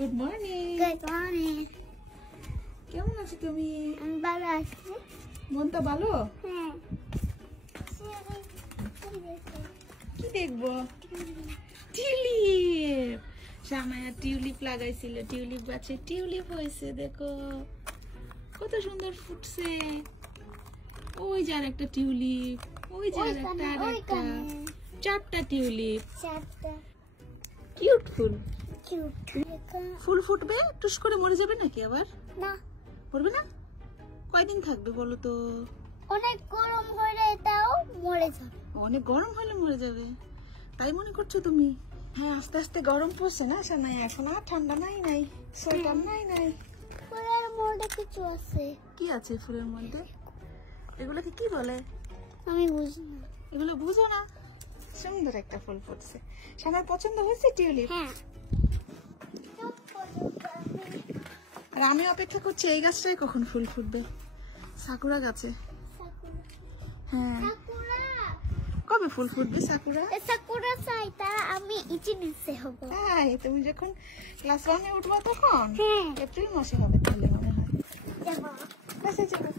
Good morning. Good morning. কেমন আছো তুমি? আমি ভালো আছি। মনটা ভালো? হ্যাঁ। কি দেখবো? টিউলিপ। সামায়া টিউলিপ লাগাইছিল, টিউলিপ গাছে টিউলিপ হয়েছে, দেখো কত সুন্দর ফুটছে। ওই যে আরেকটা টিউলিপ, ওই যে আরেকটা, চারটা টিউলিপ, চারটা। কিউট ফুল। কিউট। ফুল ফুটবে, টুস করে মরে যাবে নাকি আবার? না, মরবে না। কয়দিন থাকবে বলো তো? অনেক গরম হলে এটাও মরে যাবে। অনেক গরম হলে মরে যাবে, তাই মনে করছো তুমি? হ্যাঁ, আস্তে আস্তে গরম পড়ছে না সানাই, এখন আর ঠান্ডা নাই, সোয়েটার নাই। ফুলের মধ্যে কিছু আছে। কি আছে ফুলের মধ্যে? এগুলোকে কি বলে? আমি বুঝি না। এগুলো বুঝো না? সুন্দর একটা ফুল ফুটছে। সানার পছন্দ হয়েছে টিউলিপ? হ্যাঁ। আর আমি অপেক্ষা করছি এই গাছটায় কখন ফুল ফুটবে, সাকুরা গাছে। হ্যাঁ, কবে ফুল ফুটবে সাকুরা? সাকুরা চাইতা আমি ইচিনেসে হব। তাই তুমি যখন ক্লাস 1 এ উঠবা তখন? হ্যাঁ। এপ্রিল মাসে হবে তাহলে মনে হয়। যাব। আচ্ছা যাবো।